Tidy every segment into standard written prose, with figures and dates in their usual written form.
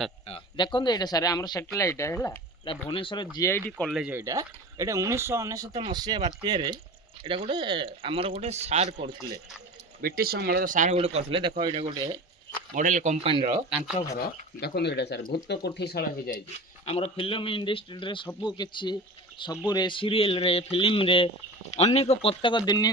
start देखो ये सारे आम सैटेलाइट है এটা ভুবনেশ্বর জিআইডি কলেজ এটা 1999 মସିହା ବାତ୍ୟାରେ এটা গোটে ଆମର ଗୋଟେ ସାର୍ କରୁଥିଲେ ବ୍ରିଟିଶ ଅମଳର ସାର୍ ଗୋଟେ କରୁଥିଲେ ଦେଖ ଏଇଟା ଗୋଟେ ମଡେଲ କମ୍ପାନୀର କାନ୍ଥ ଘର ଦେଖନ୍ତୁ ଏଇଟା ସାର୍ ଭୂତ କୋଠିଶାଳା ହେଇଯାଇଛି ଆମର ଫିଲ୍ମ ଇଣ୍ଡଷ୍ଟ୍ରିରେ ସବୁ କିଛି ସବୁରେ ସିରିଏଲରେ ଫିଲ୍ମରେ ଅନେକ ପ୍ରତ୍ୟେକ ଦିନ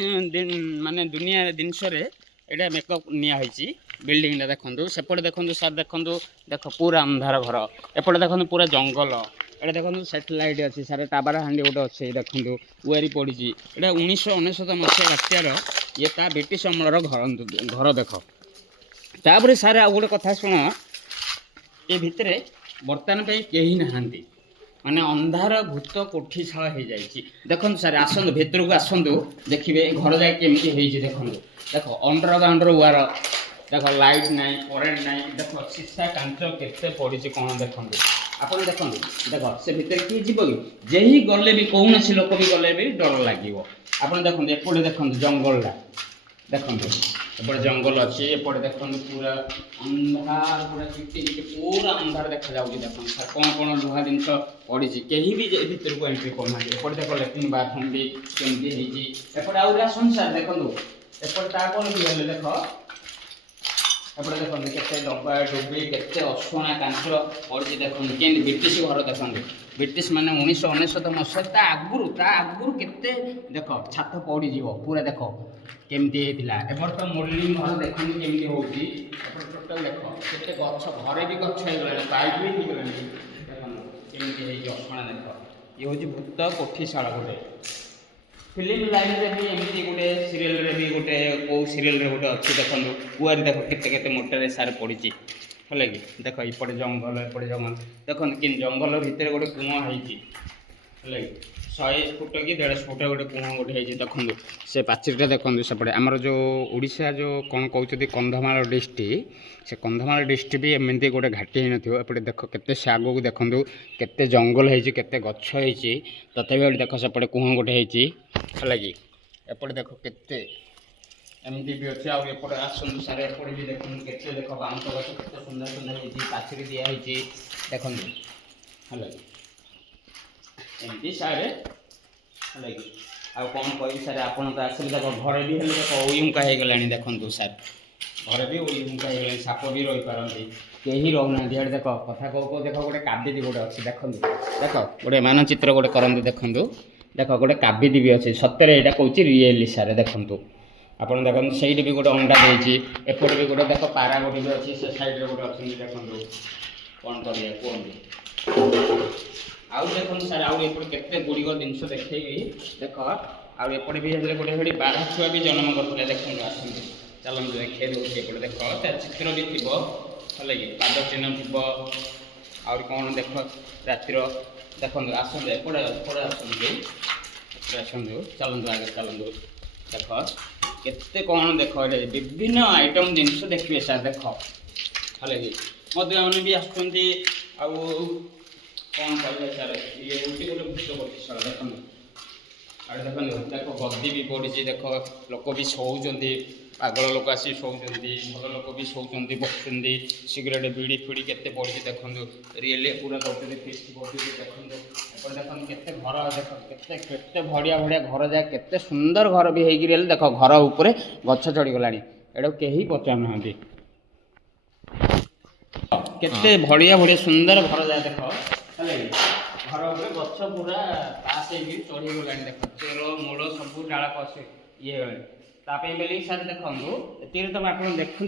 ମାନେ ଦୁନିଆ ଜିନିଷରେ ଏଇଟା ମେକଅପ୍ ନିଆ ହେଇଛି ବିଲ୍ଡିଂଟା ଦେଖନ୍ତୁ ସେପଟେ ଦେଖନ୍ତୁ ସାର୍ ଦେଖନ୍ତୁ ଦେଖ ପୁରା ଅନ୍ଧାର ଘର ଏପଟେ ଦେଖନ୍ତୁ ପୁରା ଜଙ୍ଗଲ এটা দেখুন স্যাটেলাইট আছে সারে টাবার হান্ডি গোটে অছে দেখুন ওয়ারি পড়িছি এটা 1999 মସିହା ବାତ୍ୟାର ଇଏ ତା ବ୍ରିଟିଶ ଅମଳର ଘର ଦେଖ ତାପରେ ସାର୍ ଆଉ ଗୋଟେ କଥା ଶୁଣ ଏ ଭିତରେ ବର୍ତ୍ତମାନ ପାଇଁ କେହି ନାହାନ୍ତି ମାନେ ଅନ୍ଧାର ଭୂତ କୋଠିଶାଳ ହେଇଯାଇଛି ଦେଖନ୍ତୁ ସାର୍ ଆସନ୍ତୁ ଭିତରକୁ ଆସନ୍ତୁ ଦେଖିବେ ଘର ଯାକ କେମିତି ହେଇଛି ଦେଖନ୍ତୁ ଦେଖ ଅଣ୍ଡରଗ୍ରାଉଣ୍ଡର ୱାର देख लाइट ना करेन्ट ना देख सीसा कांच केते पड़ी कौन देखो आप देखो देख से भितर किए जीव कि जे ही गले भी कौन लोक भी गले भी डर लगे आप देखो एपटे देखो जंगलटा देखो एपटे जंगल अच्छी एपटे देखो पूरा अंधार पूरा चिटी पूरा अंधार देखा जाऊँगी देखो सर कौन कौन लुहा जिनस पड़ी कहीं भी भितर को एंट्री करना एपटे देख लैट्रिन बाथरूम भी कमी एपटे आउट आसन सार देखो एपटे तापर भी देख एपटे देखो के डब्बा डुबी के अशुणा कांच पड़ी देखो के ब्रिटिश घर देखो ब्रिटिश माने 1999 मसीहा आगुरी के देख छात पड़ी पूरा देख केमती एपर तो मॉडलिंग घर देखो केमती होती टोटाल देख के गछ घरे भी गछ पाइप भी होगला देखो केमती अशुणा देख ये हूँ भूत कोठीशाला गोटे फिल्म लाइन रे भी एमती गोटे सीरियल रे भी गोटे को सीरियल रे गोटे अच्छी देखो कुआरी देख केते मोटर सार पड़ी है कि देख एपटे जंगल देखो कि जंगल भितर गोटे कुआ है 100 फुट कि 150 फुट गोटे कुआ गोटे देखो से पाचेरीटा देखो सेपटे आमर जो ओडिशा जो कौन कहते कंधमाल डिस्ट्रिक्ट से कंधमाल डिस्ट्रिक्ट भी एमती गोटे घाटी ही नथिबो एपटे देख केते से आगो को देखो केते जंगल है केते गछ है तथापि देख सेपटे कुआ गोटे है कि एपटे देख केते एमती भी अच्छे आउ एपटे आसतु सारे एपटे भी देख के देख बाउंस गछ केते सुंदर सुंदर है पाचेरी दिया देखो है एमती सारे है कि आ कौन कह सारे आपन तो आसिले देख घर भी हेल्ले देख उइंका हो गला देखो सार घर भी उइंका हो गला साप भी रही पारती कहीं रोना देख कथा कौ देख गोटे काबिदी गोटे अच्छी देखो देख गोटे मानचित्र गोटे करते देखो देख गोटे काबिदी भी अच्छे सत्य यहाँ कौच रियली सारे देखो आप देखो से भी गोटे अंडा देती एपटे भी गोटे देख पारा गोटे भी अच्छी से सैड गोटे अच्छी देखो कौन कर कहते आउ देखो सार आउ केते गुड़िक जिनस देखे देख आउ एपटे भी गोटे गोटे बारह छुआ भी जन्म करते देखो आसते चलते देखे दूसरे देख चित्र भी थी है कि पाद चिन्ह थी आउ कौन देख रातिर देखो आसते एपटे एपटे आसतु चलतु आगे चलतु देख केते कौन देख विभिन्न आइटम जिनस देखिए सार देख है कि मधुआ मैंने भी आसुँच कौन कहे सार ये हूँ गोटे भूत कोठीशाला देखो आड़े देखो देख गद्दी भी पड़ी देख लोक भी शोचती पागल लोक आसी शोचती भल लोक भी शोचती बसुँच सिगरेट बीड़ी फिड़ी के पड़ी देखो रियली पूरा करते फिस्ट करते देखो एपटे देखो केते घर देख केते भड़िया भड़िया घर जाए केते सुंदर घर भी होगी देख घर उपरे गछ चढ़ीगला एटा कहीं पचार ना केते भड़िया भड़िया सुंदर घर जाए देख घर उपर गछ पूरा पास चढ़ीगला देख चेर मूल सब डाल कस ये बोली सार देखो ये तो आप देखुं